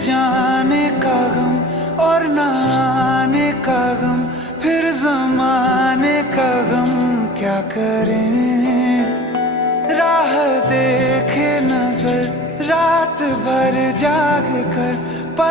जाने का गम और न आने का गम, फिर जमाने का गम क्या करें। राह देखे नजर रात भर जाग कर,